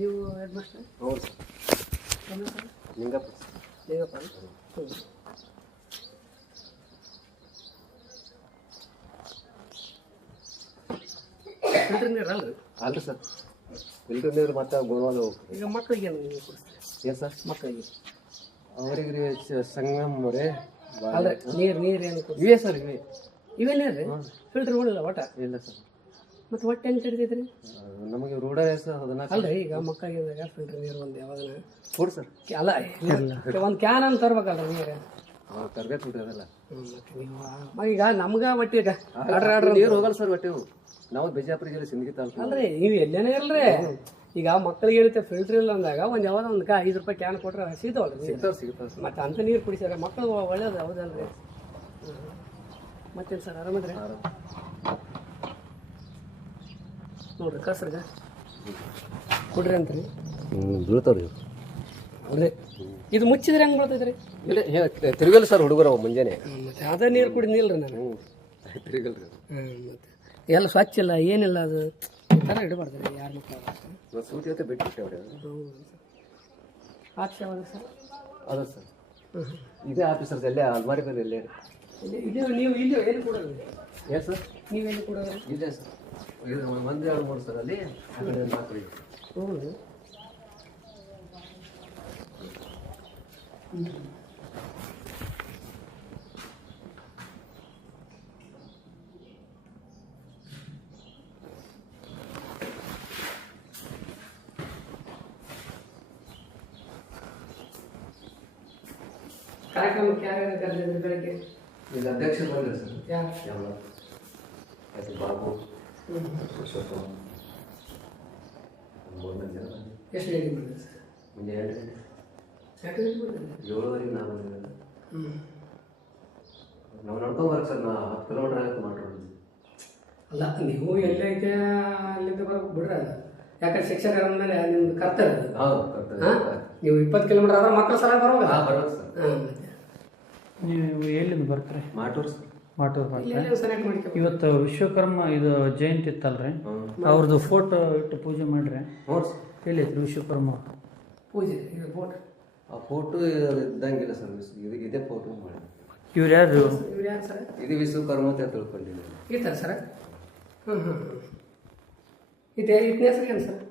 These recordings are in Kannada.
ನೀವು ಹೆಡ್ ಮಾಸ್ಟರ್? ಹೌದು ಸರ್. ಲಿಂಗಪ್ಪ ಲಿಂಗಪ್ಪ. ಫಿಲ್ಟರ್ ನೀರು ಅಲ್ರಿ? ಅಲ್ಲ ಸರ್, ಫಿಲ್ಟರ್ ನೀರು ಮತ್ತೆ ಗೋವಾದ ಈಗ ಮಕ್ಕಳಿಗೆ ಏನು ನೀವು ಕೊಡಿಸ್ತೀರಿ? ಏನು ಸರ್? ಮಕ್ಕಳಿಗೆ ಅವರಿಗೆ ಸಂಗಮ ರೀ ಅಲ್ಲ ನೀರು ಏನು ಕೊಡಿ? ಇವೇ ಸರ್, ಇವೇ ನೀರು ರೀ? ಫಿಲ್ಟರ್ ಮಾಡಿಲ್ಲ ಒಟ್ಟ? ಇಲ್ಲ ಸರ್. ಮತ್ತು ಹೊಟ್ಟೆ ಹೆಂಗೆ ತಡಿತೈತ್ರಿ ನಮಗೆ ರೂಢ ಸರ್ ಅದನ್ನ. ಅಲ್ರಿ ಈಗ ಮಕ್ಕಳಿಗೆ ಫಿಲ್ಟರ್ ನೀರು ಒಂದು ಯಾವಾಗ ಕೊಡಿ ಸರ್. ಅಲ್ಲ ಒಂದು ಕ್ಯಾನ್ ಅಂತ ತರ್ಬೇಕಲ್ರಿ ನೀರು? ತರಬೇತಿ ಬಿಡ್ರಿ ಅದೆಲ್ಲ. ನೀವು ಈಗ ನಮ್ಗೆ ಒಟ್ಟಿ ಈಗ ನೀರು ಹೋಗಲ್ಲ ಸರ್ ಒಟ್ಟೆ. ನಾವು ಬಿಜಾಪುರ ಜಿಲ್ಲೆ ಸಿಂದಗಿ ತಾಲೂಕು. ಅಲ್ರಿ ನೀವು ಎಲ್ಲೇನೇ ಇಲ್ರಿ, ಈಗ ಮಕ್ಕಳಿಗೆ ಹೇಳ್ತೆ ಫಿಲ್ಟರ್ ಇಲ್ಲ ಅಂದಾಗ ಒಂದು ಯಾವ್ದೋ ಒಂದು 5 ರೂಪಾಯಿ ಕ್ಯಾನ್ ಕೊಟ್ರೆ ಸಿಗ್ತಾವಲ್ರಿ? ಸಿಗ್ತಾವ ಸರ್. ಮತ್ತೆ ಅಂಥ ನೀರು ಕುಡಿಸ್ಯಾರ ಮಕ್ಕಳು ಒಳ್ಳೇದು ಹೌದಲ್ರಿ? ಮತ್ತೇನು ಸರ್ ಆರಾಮದ್ರಿ? ನೋಡ್ರಿ ಕಳ್ಸ್ರಿ ಕೊಡ್ರಿ ಅಂತ್ರಿ. ಬೀಳ್ತಾವ್ರಿ ಅಲ್ರಿ ಇದು ಮುಚ್ಚಿದ್ರೆ ಹೆಂಗೆ ಬೀಳ್ತೈತ್ರಿ? ಇಲ್ಲ ತಿರುಗಲ್ಲ ಸರ್ ಹುಡುಗರು ಮುಂಜಾನೆ. ಮತ್ತೆ ಅದೇ ನೀರು ಕುಡಿದಿಲ್ರಿ ನಾನು. ತಿರುಗಲ್ರಿ. ಮತ್ತೆ ಎಲ್ಲ ಸ್ವಚ್ಛ ಇಲ್ಲ ಏನಿಲ್ಲ, ಅದು ಈ ಥರ ಇಡಬಾರ್ದು ರೀ ಯಾರ ಮಕ್ಕಳು. ಸೂಟಿ ಅಂತ ಬಿಟ್ಟು ಅವ್ರೆ. ಆಫೀಸ್ ಯಾವಾಗ ಸರ್? ಅದ ಸರ್, ಇದೇ ಆಫೀಸರ್ ಎಲ್ಲೇ ಅಲ್ಮಾರಿ ಮೇಲೆ ಎಲ್ಲೇ. ನೀವು ಇಲ್ಲಿ ಎಲ್ಲಿ ಕೊಡೋದು? ಏನು ಸರ್? ನೀವೆಲ್ಲಿ ಕೊಡೋದು? ಇದೆ ಸರ್, ಇದು 1 2 3 ಸರ್ ಅಲ್ಲಿ ಆ ಕಡೆ 4 ಇದೆ. ಹೌದು. ಕಾರ್ಯಕ್ರಮಕ್ಕೆ ಯಾರ್ಯಾರು ಕರೆದಿದ್ರು ಬೆಳಗ್ಗೆ? ಈಗ ಅಧ್ಯಕ್ಷರು ಬಂದಿದೆ ಸರ್. ಯಾರು? ಯಾವ ಆಯ್ತು ಬಾಬು ಪುರುಷೋತ್ತಮ 3 ಮಂದಿ ಜನ ಬಂದಿದೆ. ಎಷ್ಟು ಗಂಟೆಗೆ ಬಂದಿದೆ ಸರ್? ಮುಂಜೆ 2 ಗಂಟೆ. 2 ಗಂಟೆಗೆ ಬಂದಿದೆ? 7:30 ನಾವು ಬಂದಿದ್ದೇವೆ. ನಾವು ನಡ್ಕೊಂಬರ್ಬೇಕು ಸರ್. 10 ಕಿಲೋಮೀಟರ್ ಆಗುತ್ತೆ ಮಾಡ್ರೋದು. ಅಲ್ಲ ನೀವು ಎಲ್ಲೈತೆ ಅಲ್ಲಿಂದ ಬರೋಕೆ ಬಿಡ್ರಿ. ಯಾಕಂದ್ರೆ ಶಿಕ್ಷಕರ ಮೇಲೆ ನಿಮ್ದು ಕರ್ತವ್ಯ ಅದು. ಹೌದು ಕರ್ತವ್ಯ. ನೀವು 20 ಕಿಲೋಮೀಟರ್ ಆದ್ರೆ ಮಕ್ಕಳು ಸಲ ಬರೋಲ್ಲ. ಬರ್ಬೇಕು ಸರ್. ನೀವು ಎಲ್ಲಿಂದ ಬರ್ತೀರಿ? ಮಾಟೂರು ಸರ್. ಮಾಟೂರು ಬರ್ತಾರೆ. ಸೆಲೆಕ್ಟ್ ಮಾಡ್ಕೊ. ಇವತ್ತು ವಿಶ್ವಕರ್ಮ ಇದು ಜಯಂತಿ ಇತ್ತಲ್ರಿ, ಅವ್ರದ್ದು ಫೋಟೋ ಇಟ್ಟು ಪೂಜೆ ಮಾಡ್ರಿ. ಹ್ಞೂ ಸರ್. ಎಲ್ಲಿತ್ತು ವಿಶ್ವಕರ್ಮ ಪೂಜೆ ಇದು ಫೋಟೋ? ಆ ಫೋಟೋ ಇದ್ದಂಗಿಲ್ಲ ಸರ್. ಇದೇ ಫೋಟೋ ಮಾಡಿ. ಇವ್ರು ಯಾರು? ಇವ್ರು ಯಾರು ಸರ್? ಇದು ವಿಶ್ವಕರ್ಮ ಅಂತ ತಿಳ್ಕೊಂಡಿದ್ದೀನಿ. ಈ ಥರ ಸರ್? ಇದು ಹೆಸರು ಏನು ಸರ್?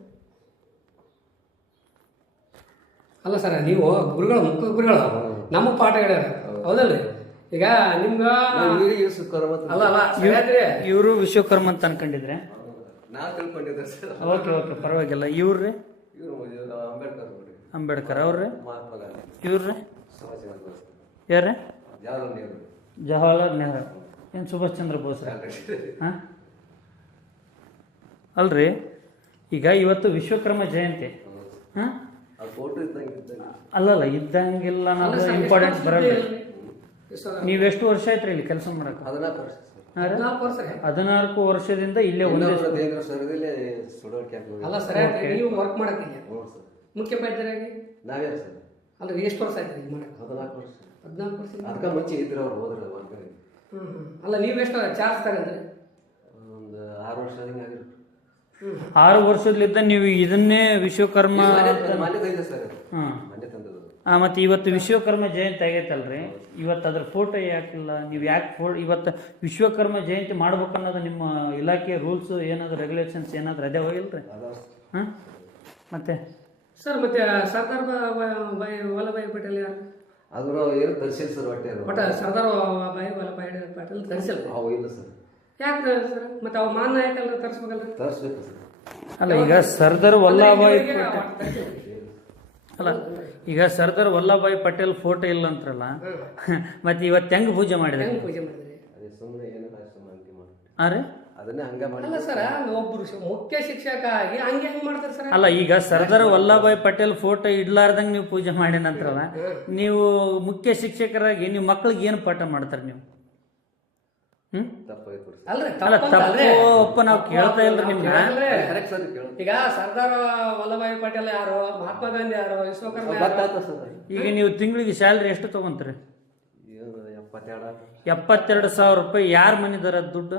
ಅಲ್ಲ ಸರ್, ನೀವು ಗುರುಗಳು ಮುಖ್ಯ ಗುರುಗಳು ನಮಗೆ ಪಾಠ ಹೇಳ್ಯಾರ ಹೌದಲ್ರಿ? ಈಗ ನಿಮ್ಗೆ ಅಲ್ಲ ಅಲ್ಲ ಇವರು ವಿಶ್ವಕರ್ಮ ಅಂತ ಅನ್ಕೊಂಡಿದ್ರೆ ನಾವು ತಿಳ್ಕೊಂಡಿದ್ದೆ ಸರ್. ಓಕೆ ಓಕೆ ಪರವಾಗಿಲ್ಲ. ಇವ್ರಿ ಇವರು ಅಂಬೇಡ್ಕರ್ ನೋಡಿ. ಅಂಬೇಡ್ಕರ್ ಅವ್ರಿ. ಮಹಾತ್ಮ ಗಾಂಧಿ. ಇವ್ರಿ ಸುಭಾಷ್ ಚಂದ್ರ ಬೋಸ್. ಯಾರ್ರಿ? ಜವಾಹರ್ಲಾಲ್ ನೆಹರು. ಜವಾಹರ್ಲಾಲ್ ನೆಹರು. ಏನು ಸುಭಾಷ್ ಚಂದ್ರ ಬೋಸ್? ಹಾಂ ಅಲ್ರಿ, ಈಗ ಇವತ್ತು ವಿಶ್ವಕರ್ಮ ಜಯಂತಿ. ಹಾಂ ಫೋಟೋ ಇದ್ದಂಗೆ ಅಲ್ಲಲ್ಲ ಇದ್ದಂಗಿಲ್ಲ, ನಮ್ಗೆ ಇಂಪಾರ್ಟೆಂಟ್ ಬರಲ್ಲ. ನೀವೆಷ್ಟು ವರ್ಷ ಆಯ್ತು ಇಲ್ಲಿ ಕೆಲಸ ಮಾಡಕ್ಕೆ? 14 ವರ್ಷ ಸರ್. 14 ವರ್ಷದಿಂದ ಇಲ್ಲೇ ಒಂದೇ ಅಲ್ಲ ಸರ್, ನೀವು ವರ್ಕ್ ಮಾಡಕ್ಕಿಲ್ಲ ಮುಖ್ಯೋಪಾಧ್ಯಾಯರಾಗಿ? ನಾವೇ ಸರ್. ಅಲ್ಲ ಎಷ್ಟು ವರ್ಷ ಆಯ್ತು ಈಗ ಮಾಡಕ್ಕೆ? 14 ವರ್ಷ. 14 ವರ್ಷ. ಅದಕ್ಕೆ ಮುಂಚೆ ಇದ್ರು ಅವ್ರು ಹೋದ್ರೆ ಅಲ್ಲ ನೀವು ಎಷ್ಟು ಚಾರ್ಜ್ ತಗೊಂಡ್ರಿ? ಒಂದು 6 ವರ್ಷ ಆಗಿರುತ್ತೆ. 6 ವರ್ಷದಲ್ಲಿದ್ದ ನೀವು ಇದನ್ನೇ ವಿಶ್ವಕರ್ಮ. ಮತ್ತೆ ಇವತ್ತು ವಿಶ್ವಕರ್ಮ ಜಯಂತಿ ಆಗೈತಲ್ರಿ, ಇವತ್ತು ಅದ್ರ ಫೋಟೋ ಯಾಕಿಲ್ಲ? ನೀವು ಯಾಕೆ ಇವತ್ತು ವಿಶ್ವಕರ್ಮ ಜಯಂತಿ ಮಾಡ್ಬೇಕನ್ನೋದು ನಿಮ್ಮ ಇಲಾಖೆ ರೂಲ್ಸ್ ಏನಾದ್ರು ರೆಗ್ಯುಲೇಷನ್ಸ್ ಏನಾದ್ರು ಅದೇ ಹೋಗಿಲ್ರಿ? ಹಾಂ ಮತ್ತೆ ಸರ್ ಮತ್ತೆ ಸರ್ದಾರ್ ವಲ್ಲಭಾಯಿ ಪಟೇಲ್ ಯಾರು? ಅದ್ರ ಏನು ತರಿಸಿಲ್ಲ ಸರ್. ಒಟ್ಟ ಸರ್ದಾರ್ ವಲ್ಲಭಾಯಿ ಪಟೇಲ್ ತರಿಸಿಲ್ಲ? ಅವು ಇಲ್ಲ ಸರ್. ಯಾಕೆ ಸರ್? ಮತ್ತೆ ಅವ ಮಾನ್ ನಾಯಕಲ್ರಿ ತರಿಸ್ಬೇಕಲ್ರಿ? ತರಿಸ್ಬೇಕು ಸರ್. ಅಲ್ಲ ಈಗ ಸರ್ದಾರ್ ವಲ್ಲಭಾಯಿ ಅಲ್ಲ ಈಗ ಸರ್ದಾರ್ ವಲ್ಲಭಾಯಿ ಪಟೇಲ್ ಫೋಟೋ ಇಲ್ಲ ಅಂತಾರಲ್ಲ, ಮತ್ತೆ ಇವತ್ತು ಹೆಂಗ್ ಪೂಜೆ ಮಾಡಿದ್ರೆ? ಪೂಜೆ ಮಾಡಿದ್ರಿ? ಸುಮ್ಮನೆ ಏನು ಅಂಕಿ ಮಾಡಿ. ಅರೆ ಅದನ್ನೇ ಹಂಗೆ ಮಾಡಿ. ಅಲ್ಲ ಸರ್, ಒಬ್ಬರು ಮುಖ್ಯ ಶಿಕ್ಷಕ ಆಗಿ ಹಂಗೆ ಹೆಂಗ್ ಮಾಡ್ತಾರೆ ಸರ್? ಅಲ್ಲ ಈಗ ಸರ್ದಾರ್ ವಲ್ಲಭಾಯಿ ಪಟೇಲ್ ಫೋಟೋ ಇಡ್ಲಾರ್ದಂಗೆ ನೀವು ಪೂಜೆ ಮಾಡಿ ನಂತರಲ್ಲ, ನೀವು ಮುಖ್ಯ ಶಿಕ್ಷಕರಾಗಿ ನೀವು ಮಕ್ಳಿಗೆ ಏನು ಪಾಠ ಮಾಡ್ತಾರೆ ನೀವು? ಅಲ್ರಿ ಅಲ್ಲ ತಪ್ಪು ಒಪ್ಪ ನಾವು ಕೇಳ್ತಾ ಇಲ್ರಿ ನಿಮ್ಗೆ. ಈಗ ಸರ್ದಾರ್ ವಲ್ಲಭಾಯಿ ಪಟೇಲ್ ಯಾರು, ಮಹಾತ್ಮ ಗಾಂಧಿ ಯಾರು, ವಿಶ್ವಕರ್ಮ? ಈಗ ನೀವು ತಿಂಗಳಿಗೆ ಸ್ಯಾಲ್ರಿ ಎಷ್ಟು ತಗೊಂತೀರಿ? 72,000 ರೂಪಾಯಿ. ಯಾರ ಮನಿದಾರ ದುಡ್ಡು?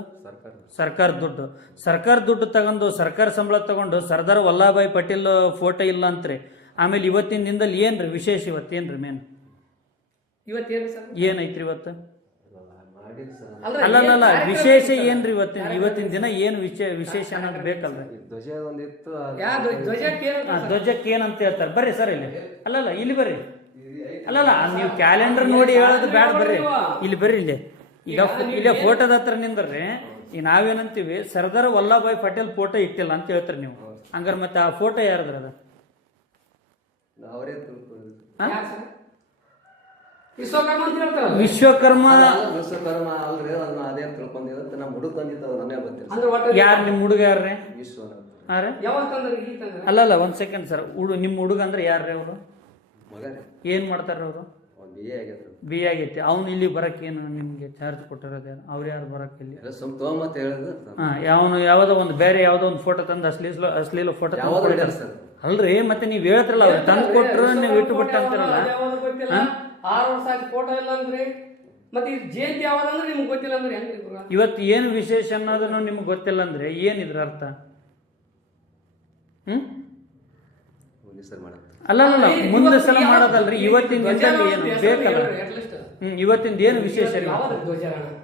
ಸರ್ಕಾರ ದುಡ್ಡು ತಗೊಂಡು ಸರ್ಕಾರ ಸಂಬಳ ತಗೊಂಡು ಸರ್ದಾರ್ ವಲ್ಲಭಾಯ್ ಪಟೇಲ್ ಫೋಟೋ ಇಲ್ಲ ಅಂತ್ರಿ. ಆಮೇಲೆ ಇವತ್ತಿನ ದಿನದಲ್ಲಿ ಏನ್ರಿ ವಿಶೇಷ, ಇವತ್ತೇನ್ರಿ ಮೇನ್ ಇವತ್ತೇನು ಸರ್ ಏನೈತ್ರಿ ಇವತ್ತು? ಮಾಡಿರಿ ಸರ್. ಅಲ್ಲಲ್ಲ ವಿಶೇಷ ಏನ್ರಿ ಇವತ್ತಿನ ದಿನ ಏನು ವಿಶೇಷ ಅನ್ನೋದು ಬೇಕಲ್ರಿ. ಧ್ವಜ ಒಂದಿತ್ತು, ಧ್ವಜಕ್ಕೆ ಏನು ಧ್ವಜಕ್ಕೆ ಏನಂತ ಹೇಳ್ತಾರೆ. ಬರ್ರಿ ಸರ್ ಇಲ್ಲಿ. ಅಲ್ಲಲ್ಲ ಇಲ್ಲಿ ಬರ್ರಿ. ಅಲ್ಲಲ್ಲ ನೀವು ಕ್ಯಾಲೆಂಡರ್ ನೋಡಿ ಹೇಳೋದು ಬ್ಯಾಡ, ಬರ್ರಿ ಇಲ್ಲಿ ಬರ್ರಿ. ಇಲ್ಲಿ ಈಗ ಇಲ್ಲೇ ಫೋಟೋದ ಹತ್ರ ನಿಂದ್ರಿ. ಈಗ ನಾವೇನಂತೀವಿ ಸರ್ದಾರ್ ವಲ್ಲಭಾಯ್ ಪಟೇಲ್ ಫೋಟೋ ಇಟ್ಟಿಲ್ಲ ಅಂತ ಹೇಳ್ತಾರೆ ನೀವು. ಹಂಗಾರೆ ಮತ್ತೆ ಆ ಫೋಟೋ ಯಾರದ್ರ ಅದ? ಅವರೇ ವಿಶ್ವಕರ್ಮ ಅಂತ ಹೇಳ್ತಾರೆ. ವಿಶ್ವಕರ್ಮ ವಿಶ್ವಕರ್ಮ ಅಲ್ರಿ, ಅದನ್ನ ಅದೇ ತಿಳ್ಕೊಂಡಿದ್ದ ನಮ್ಮ ಹುಡುಗ ತಂದಿತ್ತು, ಅದು ನನಗೆ ಗೊತ್ತಿಲ್ಲ. ಅಂದ್ರೆ ಒಟ್ಟು ಯಾರು ನಿಮ್ಮ ಹುಡುಗ ಯಾರ್ರಿ? ವಿಶ್ವನಾಥ್ ಯಾವಾಗ ತಂದ್ರೆ ಇಲ್ಲಿ ತಂದ್ರೆ ಅಲ್ಲಲ್ಲ ಒಂದ್ ಸೆಕೆಂಡ್ ಸರ್. ನಿಮ್ಮ ಹುಡುಗ ಅಂದ್ರೆ ಯಾರ್ರಿ ಅವರು? ಮಗ ಏನ್ ಮಾಡ್ತಾರ ಅವರು? ಒಂದು BA ಆಗೈತೆ. ಬಿ ಆಗೈತಿ. ಅವ್ನು ಇಲ್ಲಿ ಬರಕ್ ಏನು ನಿಮ್ಗೆ ಚಾರ್ಜ್ ಕೊಟ್ಟಿರೋದು? ಅವ್ರು ಯಾರು ಬರಕ್ ಇಲ್ಲಿ? ಸುಮ್ ತಗೊಂಬತ್ ಹೇಳಿದ್ರು. ಯಾವ್ದೋ ಒಂದು ಬೇರೆ ಯಾವ್ದೋ ಒಂದು ಫೋಟೋ ತಂದು ಅಶ್ಲೀಲ ಫೋಟೋ ಯಾವ್ದು ಸರ್? ಅಲ್ರಿ ಮತ್ತೆ ನೀವ್ ಹೇಳ್ತಿರಲ್ಲ ಅವ್ರು ತಂದು ಕೊಟ್ರು ನೀವು ಇಟ್ಟು ಬಿಟ್ಟ ಅಂತಿರಲ್ಲ. ಯಾವ್ದು ಗೊತ್ತಿಲ್ಲ, 6 ವರ್ಷ ಆಗಿ ಫೋಟೋ ಇಲ್ಲ ಅಂದ್ರೆ ಮತ್ತೆ ಈ ಜಯಂತಿ ಯಾವ್ದಂದ್ರೆ ನಿಮ್ಗೆ ಗೊತ್ತಿಲ್ಲ ಅಂದ್ರೆ ಹೆಂಗ್ರಿ ಗುರು? ಇವತ್ತು ಏನು ವಿಶೇಷ ಅನ್ನೋದನ್ನು ನಿಮ್ಗೆ ಗೊತ್ತಿಲ್ಲ ಅಂದ್ರೆ ಏನಿದ್ರ ಅರ್ಥ? ಸರ್ ಮಾಡೋದು ಅಲ್ಲಲ್ಲ ಮುಂದೆ ಸಲ ಮಾಡೋದಲ್ರಿ. ಇವತ್ತಿನ ದಿನದಲ್ಲಿ ಏನು ಬೇಕಲ್ಲ? ಇವತ್ತಿಂದ ಏನು ವಿಶೇಷ ರೀ? ಯಾವ್ದು ಧ್ವಜಾರೋಹಣ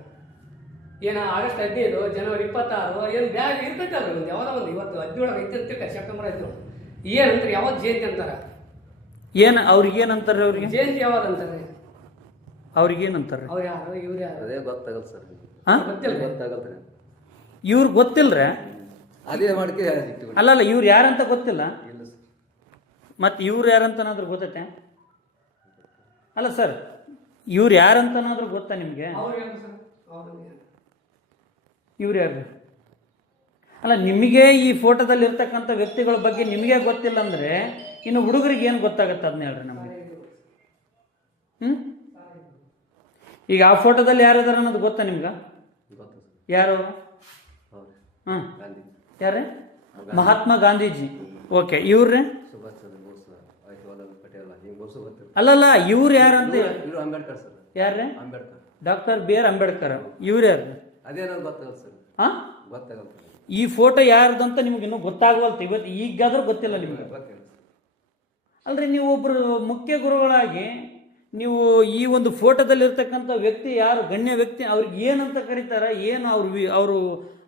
ಏನ ಆಗಸ್ಟ್ 15, ಜನವರಿ 26 ಏನು ಬ್ಯಾಗ್ ಇರ್ತೈತಲ್ಲ ಒಂದು ಯಾವ್ದೋ ಒಂದು. ಇವತ್ತು 17 ಐತಿರ್ತಿಕ ಸೆಪ್ಟೆಂಬರ್ 15 ಏನಂತಾರೆ? ಯಾವತ್ತು ಜಯಂತಿ ಅಂತಾರ? ಏನ್ ಅವ್ರಿಗೆ ಏನಂತಾರ್ರಿ? ಅವ್ರಿಗೆ ಜಯಂತಿ ಯಾವ್ದು ಅಂತಾರೆ? ಅವ್ರಿಗೆ ಏನಂತಾರ್ರಿ? ಅವ್ರು ಯಾರು ಇವ್ರು ಯಾರು ಅದೇ ಗೊತ್ತಾಗಲ್ಲ ಸರ್. ಗೊತ್ತಿಲ್ಲ. ಗೊತ್ತಾಗಲ್ರಿ. ಇವ್ರಿಗೆ ಗೊತ್ತಿಲ್ರ? ಅದೇ ಮಾಡ್ಕೆ ಅಲ್ಲಲ್ಲ ಇವ್ರು ಯಾರಂತ ಗೊತ್ತಿಲ್ಲ. ಇಲ್ಲ ಸರ್. ಮತ್ತೆ ಇವ್ರು ಯಾರಂತನಾದ್ರೂ ಗೊತ್ತೈತೆ? ಅಲ್ಲ ಸರ್, ಇವ್ರು ಯಾರಂತನಾದ್ರೂ ಗೊತ್ತಾ ನಿಮ್ಗೆ? ಅವ್ರು ಯಾರು ಸರ್? ಅವ್ರು ಯಾರು? ಇವ್ರು ಯಾರು? ಅಲ್ಲ ನಿಮಗೆ ಈ ಫೋಟೋದಲ್ಲಿ ಇರ್ತಕ್ಕಂಥ ವ್ಯಕ್ತಿಗಳ ಬಗ್ಗೆ ನಿಮಗೆ ಗೊತ್ತಿಲ್ಲ ಅಂದ್ರೆ ಇನ್ನು ಹುಡುಗರಿಗೆ ಏನು ಗೊತ್ತಾಗತ್ತೆ ಅದನ್ನ ಹೇಳ್ರಿ ನಮಗೆ. ಈಗ ಆ ಫೋಟೋದಲ್ಲಿ ಯಾರಿದಾರ ಅನ್ನೋದು ಗೊತ್ತಾ ನಿಮ್ಗ? ಯಾರು? ಯಾರೇ? ಮಹಾತ್ಮ ಗಾಂಧೀಜಿ. ಓಕೆ. ಇವ್ರೇ? ಸುಭಾಷ್ ಚಂದ್ರ ಬೋಸ್, ವಲ್ಲಭಾಯ್ ಪಟೇಲ್, ಹಿಂಗೆ ಬೋಸು ಗೊತ್ತಿಲ್ಲ. ಅಲ್ಲಲ್ಲ ಇವ್ರು ಯಾರಂತ? ಇವರು ಅಂಬೇಡ್ಕರ್ ಸರ್. ಯಾರೇ? ಅಂಬೇಡ್ಕರ್. Doctor B.R. ಅಂಬೇಡ್ಕರ್. ಇವ್ರು ಯಾರು? ಅದೇನದು ಗೊತ್ತಾಗಲ್ಲ ಸರ್. ಗೊತ್ತಾಗಲ್ಲ. ಈ ಫೋಟೋ ಯಾರ್ದಂತ ನಿಮ್ಗೆ ಇನ್ನೂ ಗೊತ್ತಾಗವಲ್ತು. ಇವತ್ತು ಈಗಾದ್ರೂ ಗೊತ್ತಿಲ್ಲ ನಿಮ್ಗೆ. ಗೊತ್ತಿಲ್ಲ. ಅಲ್ರಿ ನೀವು ಒಬ್ರು ಮುಖ್ಯ ಗುರುಗಳಾಗಿ ನೀವು ಈ ಒಂದು ಫೋಟೋದಲ್ಲಿ ಇರ್ತಕ್ಕಂಥ ವ್ಯಕ್ತಿ ಯಾರು ಗಣ್ಯ ವ್ಯಕ್ತಿ, ಅವ್ರಿಗೆ ಏನಂತ ಕರೀತಾರ, ಏನು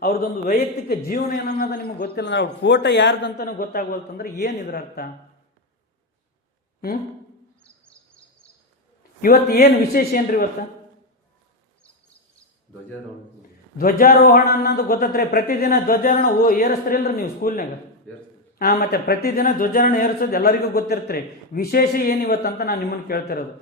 ಅವ್ರದ್ದೊಂದು ವೈಯಕ್ತಿಕ ಜೀವನ ಏನನ್ನೋದ ನಿಮ್ಗೆ ಗೊತ್ತಿಲ್ಲ. ನಾವು ಫೋಟೋ ಯಾರ್ದಂತಾನು ಗೊತ್ತಾಗವಲ್ತಂದ್ರೆ ಏನಿದ್ರ ಅರ್ಥ? ಇವತ್ತು ಏನು ವಿಶೇಷ ಏನ್ರಿ ಇವತ್ತು? ಧ್ವಜಾರೋಹಣ ಅನ್ನೋದು ಗೊತ್ತತ್ರಿ. ಪ್ರತಿದಿನ ಧ್ವಜಾರೋಹಣ ಏರಿಸ್ತಿರಲ್ರಿ ನೀವು ಸ್ಕೂಲ್ನಾಗ? ಮತ್ತೆ ಪ್ರತಿದಿನ ಧ್ವಜಾರೋಹಣ ಏರಿಸೋದು ಎಲ್ಲರಿಗೂ ಗೊತ್ತಿರ್ತೀರಿ. ವಿಶೇಷ ಏನಿವತ್ತಂತ ನಾನು ನಿಮ್ಮನ್ನು ಕೇಳ್ತಿರೋದು.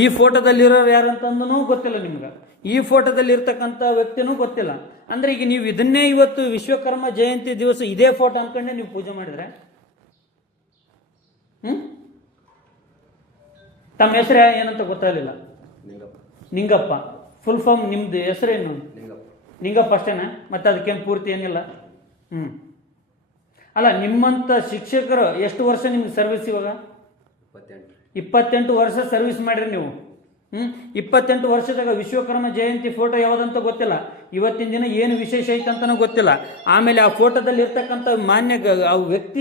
ಈ ಫೋಟೋದಲ್ಲಿರೋರು ಯಾರಂತಂದೂ ಗೊತ್ತಿಲ್ಲ ನಿಮ್ಗೆ. ಈ ಫೋಟೋದಲ್ಲಿ ಇರ್ತಕ್ಕಂಥ ವ್ಯಕ್ತಿನೂ ಗೊತ್ತಿಲ್ಲ ಅಂದ್ರೆ ಈಗ ನೀವು ಇದನ್ನೇ ಇವತ್ತು ವಿಶ್ವಕರ್ಮ ಜಯಂತಿ ದಿವಸ ಇದೇ ಫೋಟೋ ಅನ್ಕೊಂಡೆ ನೀವು ಪೂಜೆ ಮಾಡಿದ್ರೆ ತಮ್ಮ ಹೆಸರು ಏನಂತ ಗೊತ್ತಾಗಲಿಲ್ಲ? ನಿಂಗಪ್ಪ. ಫುಲ್ ಫಾರ್ಮ್ ನಿಮ್ದು ಹೆಸರೇನು? ನಿಂಗಪ್ಪ ಅಷ್ಟೇನಾ? ಮತ್ತೆ ಅದಕ್ಕೇನು ಪೂರ್ತಿ ಏನಿಲ್ಲ? ಅಲ್ಲ ನಿಮ್ಮಂತ ಶಿಕ್ಷಕರು ಎಷ್ಟು ವರ್ಷ ನಿಮ್ಗೆ ಸರ್ವಿಸ್ ಇವಾಗ? 28 ವರ್ಷ ಸರ್ವಿಸ್ ಮಾಡಿರಿ ನೀವು. 28 ವರ್ಷದಾಗ ವಿಶ್ವಕರ್ಮ ಜಯಂತಿ ಫೋಟೋ ಯಾವುದಂತ ಗೊತ್ತಿಲ್ಲ. ಇವತ್ತಿನ ದಿನ ಏನು ವಿಶೇಷ ಐತಂತನೂ ಗೊತ್ತಿಲ್ಲ. ಆಮೇಲೆ ಆ ಫೋಟೋದಲ್ಲಿ ಇರ್ತಕ್ಕಂಥ ಮಾನ್ಯ ವ್ಯಕ್ತಿ